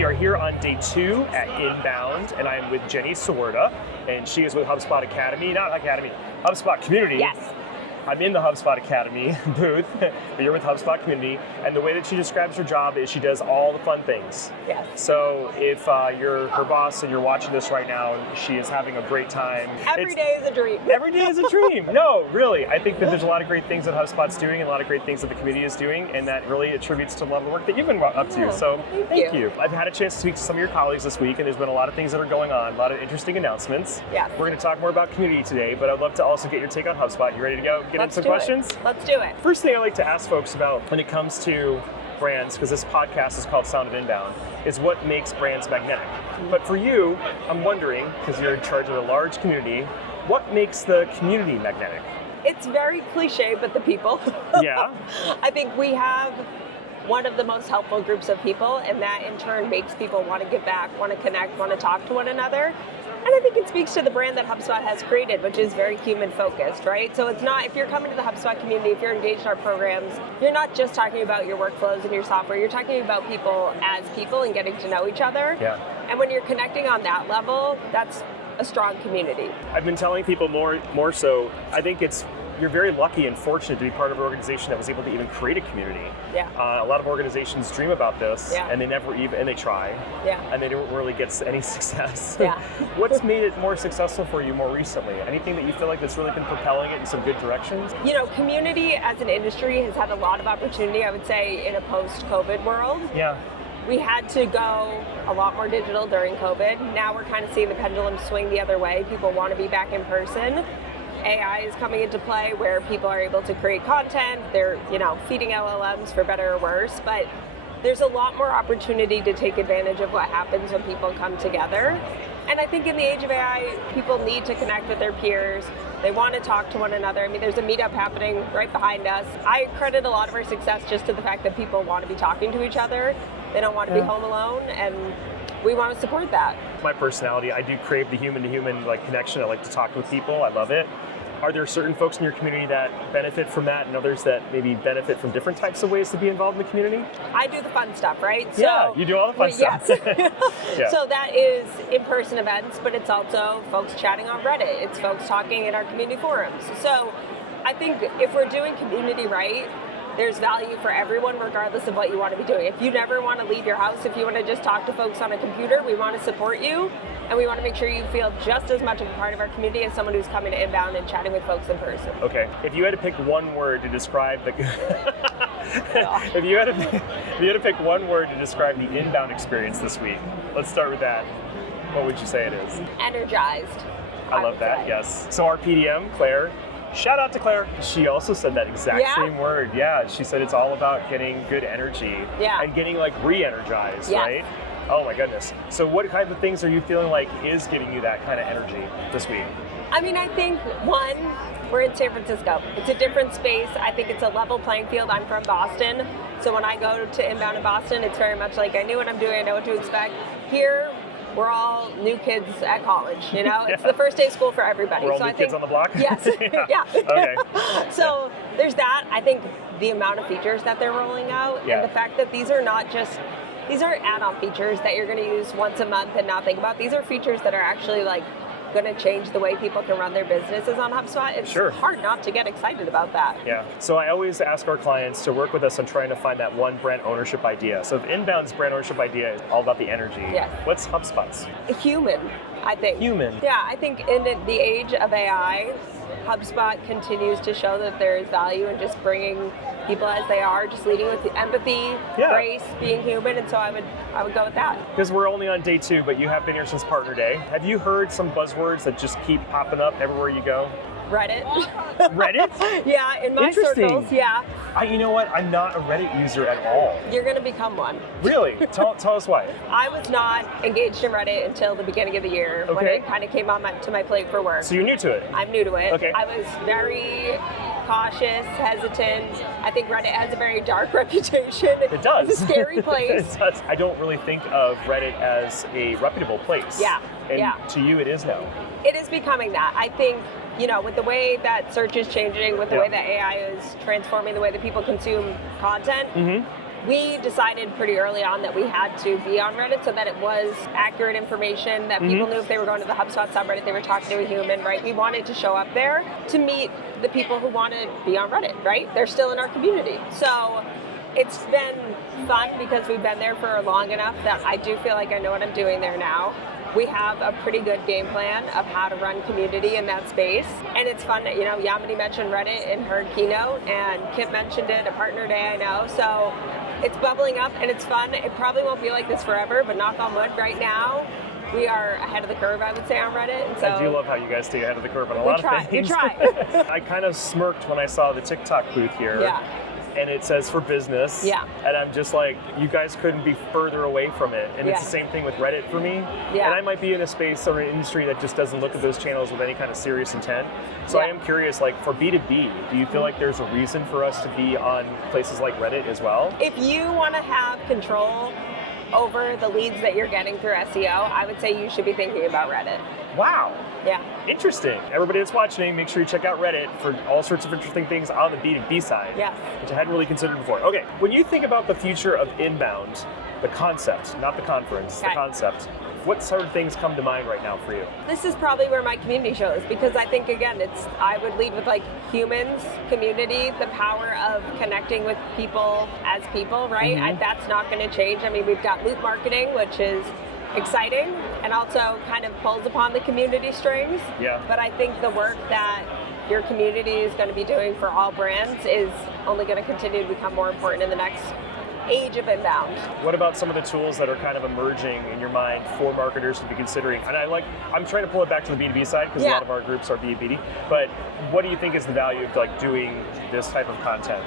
We are here on day 2 at Inbound, and I am with Jenny Sowyrda, and she is with HubSpot HubSpot Community. Yes. I'm in the HubSpot Academy booth, but you're with HubSpot Community, and the way that she describes her job is she does all the fun things. Yes. So if you're her boss and you're watching this right now, she is having a great time. Every day is a dream. Every day is a dream. No, really. I think that there's a lot of great things that HubSpot's doing and a lot of great things that the community is doing, and that really attributes to the level of work that you've been up to. So thank you. I've had a chance to speak to some of your colleagues this week, and there's been a lot of things that are going on, a lot of interesting announcements. Yeah. We're going to talk more about community today, but I'd love to also get your take on HubSpot. You ready to go? Get into some questions? Let's do it. First thing I like to ask folks about when it comes to brands, because this podcast is called Sound of Inbound, is what makes brands magnetic. But for you, I'm wondering, because you're in charge of a large community, what makes the community magnetic? It's very cliche, but the people. Yeah. I think we have one of the most helpful groups of people, and that in turn makes people want to give back, want to connect, want to talk to one another. And I think it speaks to the brand that HubSpot has created, which is very human focused, right? So it's not, if you're coming to the HubSpot community, if you're engaged in our programs, you're not just talking about your workflows and your software, you're talking about people as people and getting to know each other. Yeah. And when you're connecting on that level, that's a strong community. I've been telling people more so, I think you're very lucky and fortunate to be part of an organization that was able to even create a community. Yeah. A lot of organizations dream about this, Yeah. and they never even, and they try, Yeah. and they don't really get any success. Yeah. What's made it more successful for you more recently? Anything that you feel like that's really been propelling it in some good directions? You know, community as an industry has had a lot of opportunity, I would say, in a post-COVID world. Yeah. We had to go a lot more digital during COVID. Now we're kind of seeing the pendulum swing the other way. People want to be back in person. AI is coming into play where people are able to create content. They're, feeding LLMs for better or worse, but there's a lot more opportunity to take advantage of what happens when people come together. And I think in the age of AI, people need to connect with their peers. They want to talk to one another. I mean, there's a meetup happening right behind us. I credit a lot of our success just to the fact that people want to be talking to each other. They don't want to be home alone, and we want to support that. My personality, I do crave the human-to-human connection. I like to talk with people. I love it. Are there certain folks in your community that benefit from that and others that maybe benefit from different types of ways to be involved in the community? I do the fun stuff, right? Yeah, you do all the fun stuff. Yes. Yeah. So that is in-person events, but it's also folks chatting on Reddit. It's folks talking in our community forums. So I think if we're doing community right, there's value for everyone regardless of what you want to be doing. If you never want to leave your house, if you want to just talk to folks on a computer, we want to support you, and we want to make sure you feel just as much of a part of our community as someone who's coming to Inbound and chatting with folks in person. Okay, if you had to pick one word to describe the if you had to pick one word to describe the Inbound experience this week, let's start with that. What would you say it is? Energized. I love that, yes. So our PDM, Claire, shout out to Claire. She also said that exact same word. Yeah, she said it's all about getting good energy and getting re-energized, right? Oh my goodness. So what kind of things are you feeling like is giving you that kind of energy this week? I mean, I think one, we're in San Francisco. It's a different space. I think it's a level playing field. I'm from Boston. So when I go to Inbound in Boston, it's very much like I knew what I'm doing, I know what to expect. Here, we're all new kids at college, It's the first day of school for everybody. We're all new kids on the block? Yes, yeah. Okay. So there's that. I think the amount of features that they're rolling out and the fact that these are add-on features that you're going to use once a month and not think about. These are features that are actually going to change the way people can run their businesses on HubSpot. It's hard not to get excited about that. Yeah. So I always ask our clients to work with us on trying to find that one brand ownership idea. So if Inbound's brand ownership idea is all about the energy, what's HubSpot's? Human, I think. Human. Yeah, I think in the age of AI, HubSpot continues to show that there is value in just bringing people as they are, just leading with empathy, grace, being human, and so I would go with that. Because we're only on day 2, but you have been here since partner day. Have you heard some buzzwords that just keep popping up everywhere you go? Reddit. Reddit? Yeah, in my circles, yeah. You know what? I'm not a Reddit user at all. You're going to become one. Really? Tell us why. I was not engaged in Reddit until the beginning of the year when it kind of came to my plate for work. So you're new to it? I'm new to it. Okay. I was very cautious, hesitant. I think Reddit has a very dark reputation. It does. It's a scary place. It does. I don't really think of Reddit as a reputable place. Yeah. And to you, it is now. It is becoming that. I think, with the way that search is changing, with the way that AI is transforming the way that people consume content, we decided pretty early on that we had to be on Reddit so that it was accurate information, that people knew if they were going to the HubSpot subreddit, they were talking to a human, right? We wanted to show up there to meet the people who want to be on Reddit, right? They're still in our community. So it's been fun because we've been there for long enough that I do feel like I know what I'm doing there now. We have a pretty good game plan of how to run community in that space. And it's fun that, Yamini mentioned Reddit in her keynote, and Kip mentioned it, a partner day I know. So it's bubbling up and it's fun. It probably won't be like this forever, but knock on wood, right now, we are ahead of the curve, I would say, on Reddit. And so I do love how you guys stay ahead of the curve on a lot of things. We try. I kind of smirked when I saw the TikTok booth here. Yeah. And it says for business. Yeah. And I'm just like, you guys couldn't be further away from it. And it's the same thing with Reddit for me. Yeah. And I might be in a space or an industry that just doesn't look at those channels with any kind of serious intent. So I am curious, like for B2B, do you feel like there's a reason for us to be on places like Reddit as well? If you want to have control over the leads that you're getting through SEO, I would say you should be thinking about Reddit. Wow. Yeah. Interesting. Everybody that's watching, make sure you check out Reddit for all sorts of interesting things on the B2B side, which I hadn't really considered before. Okay, when you think about the future of inbound, the concept, not the conference, the concept, what sort of things come to mind right now for you? This is probably where my community shows, because I think, again, I would lead with like humans, community, the power of connecting with people as people, right? That's not going to change. I mean, we've got loop marketing, which is exciting and also kind of pulls upon the community strings. Yeah. But I think the work that your community is going to be doing for all brands is only going to continue to become more important in the next age of inbound. What about some of the tools that are kind of emerging in your mind for marketers to be considering? And I'm trying to pull it back to the B2B side because a lot of our groups are B2B, but what do you think is the value of like doing this type of content?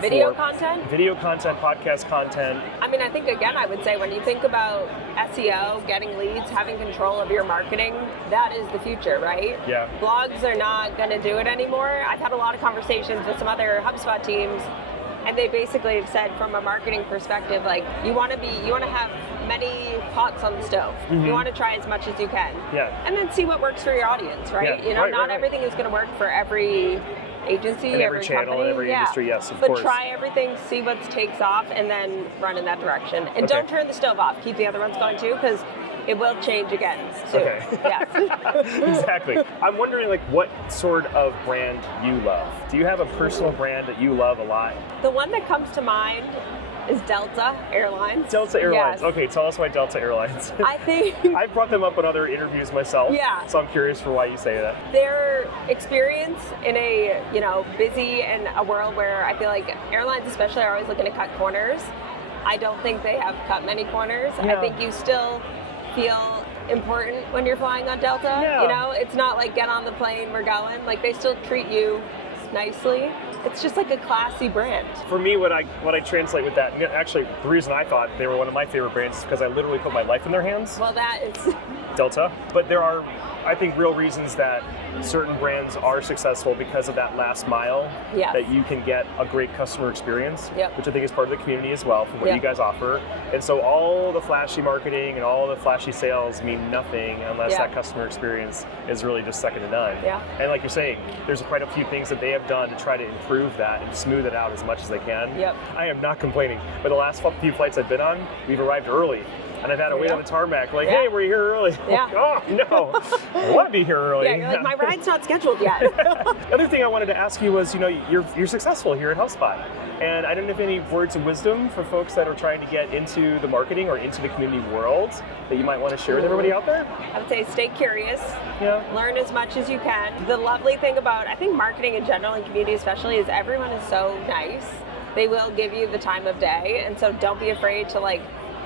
Video content, podcast content. I mean, I think, again, I would say when you think about SEO, getting leads, having control of your marketing, that is the future, right? Yeah. Blogs are not going to do it anymore. I've had a lot of conversations with some other HubSpot teams, and they basically have said from a marketing perspective, like, you want to have many pots on the stove. You want to try as much as you can. Yeah. And then see what works for your audience, right? Yeah. Not everything is going to work for every agency, every channel, company, every industry, yes, of but course. try everything, see what takes off, and then run in that direction. And don't turn the stove off. Keep the other ones going too, because it will change again soon. Okay. Yes. Exactly. I'm wondering, like, what sort of brand you love. Do you have a personal brand that you love a lot? The one that comes to mind is Delta Airlines. Delta Airlines. Yes. Okay, tell us why Delta Airlines. I think I've brought them up in other interviews myself. Yeah. So I'm curious for why you say that. Their experience in a busy and a world where I feel like airlines especially are always looking to cut corners. I don't think they have cut many corners. Yeah. I think you still feel important when you're flying on Delta. Yeah. It's not like get on the plane, we're going. Like they still treat you nicely. It's just like a classy brand. For me, what I translate with that, and actually the reason I thought they were one of my favorite brands is because I literally put my life in their hands. Well, that is Delta. But there are, I think, real reasons that certain brands are successful because of that last mile, that you can get a great customer experience, which I think is part of the community as well from what you guys offer. And so all the flashy marketing and all the flashy sales mean nothing unless that customer experience is really just second to none. Yeah. And like you're saying, there's quite a few things that they have done to try to improve that and smooth it out as much as they can. Yep. I am not complaining. But the last few flights I've been on, we've arrived early. And I've had to wait on the tarmac, like, hey, we're here early. Yeah. Oh, no. I want to be here early. Yeah, you're like, my ride's not scheduled yet. The other thing I wanted to ask you was, you're successful here at HubSpot. And I don't know if any words of wisdom for folks that are trying to get into the marketing or into the community world that you might want to share with everybody out there? I would say stay curious. Yeah. Learn as much as you can. The lovely thing about, I think, marketing in general and community especially is everyone is so nice. They will give you the time of day. And so don't be afraid to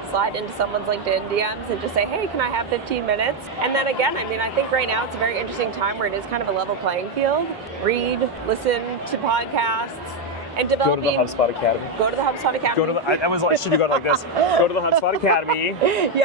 slide into someone's LinkedIn DMs and just say, hey, can I have 15 minutes? And then again, I think right now it's a very interesting time where it is kind of a level playing field. Read, listen to podcasts, and developing. Go to the HubSpot Academy. Go to the HubSpot Academy. I should have gone like this. Go to the HubSpot Academy,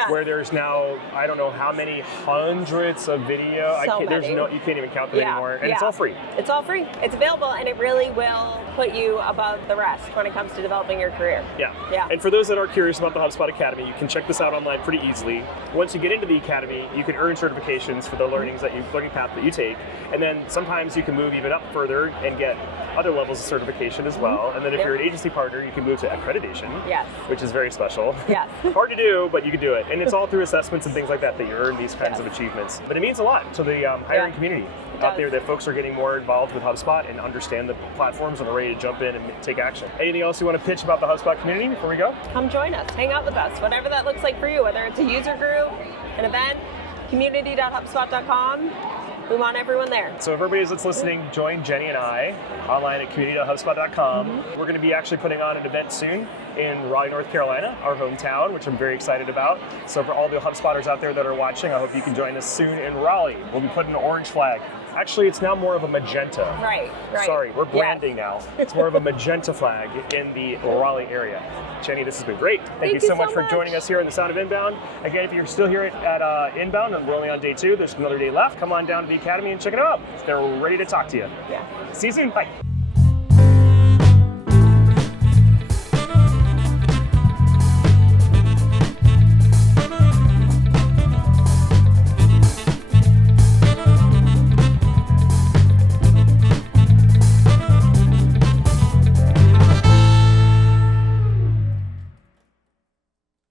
where there's now, I don't know how many hundreds of video. You can't even count them anymore. And it's all free. It's all free. It's available, and it really will put you above the rest when it comes to developing your career. Yeah. Yeah. And for those that are curious about the HubSpot Academy, you can check this out online pretty easily. Once you get into the Academy, you can earn certifications for the learning path that you take. And then sometimes you can move even up further and get other levels of certification as well. well. And then if you're an agency partner, you can move to accreditation, which is very special. Yes. Hard to do, but you can do it. And it's all through assessments and things like that you earn these kinds of achievements. But it means a lot to the hiring community out there, that folks are getting more involved with HubSpot and understand the platforms and are ready to jump in and take action. Anything else you want to pitch about the HubSpot community before we go? Come join us, hang out with us, whatever that looks like for you, whether it's a user group, an event, community.hubspot.com. We want everyone there. So if everybody that's listening, join Jenny and I online at community.hubspot.com. We're going to be actually putting on an event soon in Raleigh, North Carolina, our hometown, which I'm very excited about. So for all the HubSpotters out there that are watching, I hope you can join us soon in Raleigh. We'll be putting an orange flag. Actually, it's now more of a magenta. Right. Sorry, we're branding now. It's more of a magenta flag in the Raleigh area. Jenny, this has been great. Thank you so much for joining us here in the Sound of Inbound. Again, if you're still here at Inbound and we're only on day 2, there's another day left, come on down to the Academy and check it out. They're ready to talk to you. Yeah. See you soon. Bye.